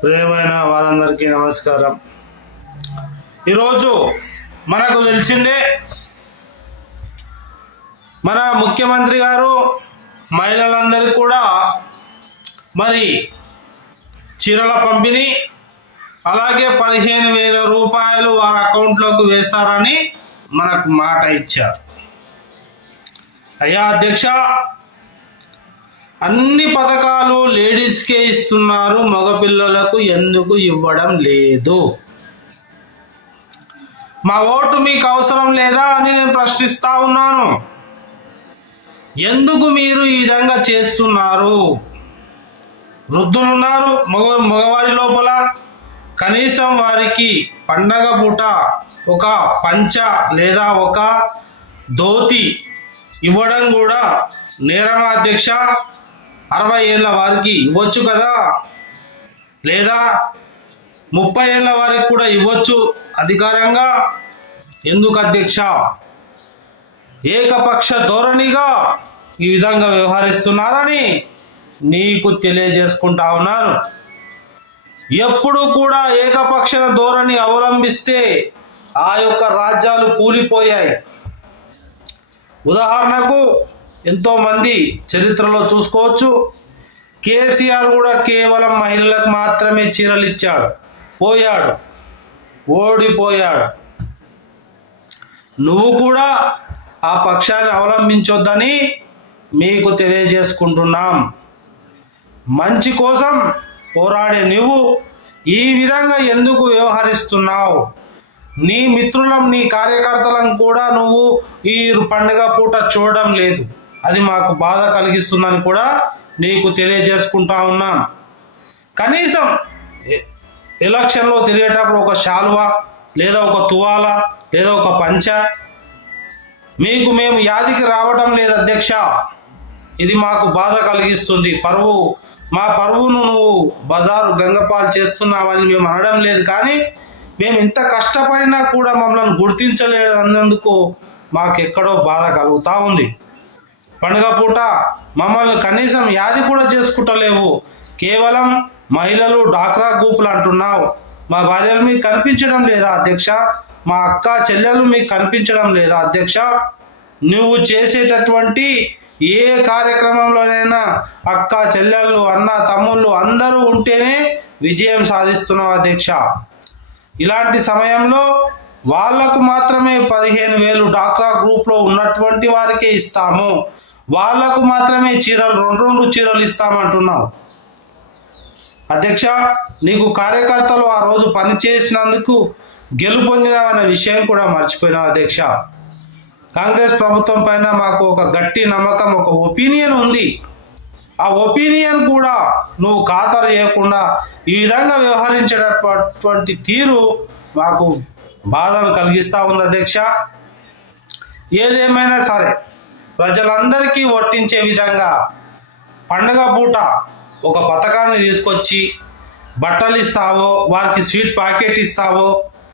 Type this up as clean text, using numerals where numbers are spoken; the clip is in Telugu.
ప్రియమైన వారందరికీ నమస్కారం. ఈరోజు మనకు తెలిసిందే, మన ముఖ్యమంత్రి గారు మహిళలందరికీ కూడా మరి చీరల పంపిణీ, అలాగే 15,000 రూపాయలు వారి అకౌంట్లోకి వేస్తారని మనకు మాట ఇచ్చారు. అయ్యా అధ్యక్ష, అన్ని పథకాలు లేడీస్కే ఇస్తున్నారు, మగపిల్లలకు ఎందుకు ఇవ్వడం లేదు? మా ఓటు మీకు అవసరం లేదా అని నేను ప్రశ్నిస్తా ఉన్నాను. ఎందుకు మీరు ఈ విధంగా చేస్తున్నారు? వృద్ధులున్నారు మగవారి లోపల, కనీసం వారికి పండగ పూట ఒక పంచ లేదా ఒక ధోతి ఇవ్వడం కూడా నేరమా అధ్యక్ష? 60 ఏళ్ళ వారికి ఇవ్వచ్చు కదా, లేదా 30 ఏళ్ళ వారికి కూడా ఇవ్వచ్చు అధికారంగా. ఎందుకు అధ్యక్ష ఏకపక్ష ధోరణిగా ఈ విధంగా వ్యవహరిస్తున్నారని నీకు తెలియజేసుకుంటా ఉన్నాను. ఎప్పుడు కూడా ఏకపక్ష ధోరణి అవలంబిస్తే ఆ యొక్క రాజ్యాలు కూలిపోయాయి. ఉదాహరణకు ఎంతోమంది చరిత్రలో చూసుకోవచ్చు. కేసీఆర్ కూడా కేవలం మహిళలకు మాత్రమే చీరలు ఇచ్చాడు, పోయాడు, ఓడిపోయాడు. నువ్వు కూడా ఆ పక్షాన్ని అవలంబించొద్దని మీకు తెలియజేసుకుంటున్నాం. మంచి కోసం పోరాడే నువ్వు ఈ విధంగా ఎందుకు వ్యవహరిస్తున్నావు? నీ మిత్రులం, నీ కార్యకర్తలను కూడా నువ్వు ఈ పండుగ పూట చూడడం లేదు. అది మాకు బాధ కలిగిస్తుందని కూడా నీకు తెలియజేసుకుంటా ఉన్నాం. కనీసం ఎలక్షన్లో తిరిగేటప్పుడు ఒక శాలువా లేదా ఒక తువాల లేదా ఒక పంచ మీకు మేము యాదికి రావడం లేదు అధ్యక్ష. ఇది మాకు బాధ కలిగిస్తుంది. మా పరువును నువ్వు బజారు గంగపాలు చేస్తున్నావని మేము అనడం లేదు, కానీ మేము ఇంత కష్టపడినా కూడా మమ్మల్ని గుర్తించలేదు అన్నందుకు మాకెక్కడో బాధ కలుగుతూ ఉంది. పండుగ పూట మమ్మల్ని కనీసం యాది కూడా చేసుకుంటలేవు. కేవలం మహిళలు డాక్రా గ్రూపులు అంటున్నావు. మా భార్యలు మీకు కనిపించడం లేదా అధ్యక్ష? మా అక్క చెల్లెలు మీకు కనిపించడం లేదా అధ్యక్ష? నువ్వు చేసేటటువంటి ఏ కార్యక్రమంలోనైనా అక్క చెల్లెళ్ళు, అన్న తమ్ముళ్ళు అందరూ ఉంటేనే విజయం సాధిస్తున్నావు అధ్యక్ష. ఇలాంటి సమయంలో వాళ్లకు మాత్రమే 15,000 డాక్రా గ్రూప్లో ఉన్నటువంటి వారికే ఇస్తాము, వాళ్లకు మాత్రమే చీరలు 2 చీరలు ఇస్తామంటున్నావు అధ్యక్ష. నీకు కార్యకర్తలు ఆ రోజు పనిచేసినందుకు గెలుపొందినావన్న విషయం కూడా మర్చిపోయినావు అధ్యక్ష. కాంగ్రెస్ ప్రభుత్వం పైన మాకు ఒక గట్టి నమ్మకం, ఒక ఒపీనియన్ ఉంది. ఆ ఒపీనియన్ కూడా నువ్వు ఖాతరు చేయకుండా ఈ విధంగా వ్యవహరించేటటువంటి తీరు మాకు బాధను కలిగిస్తూ ఉంది అధ్యక్ష. ఏదేమైనా సరే ప్రజలందరికీ వర్తించే విధంగా పండుగ పూట ఒక పథకాన్ని తీసుకొచ్చి బట్టలు ఇస్తావో, వారికి స్వీట్ ప్యాకెట్ ఇస్తావో,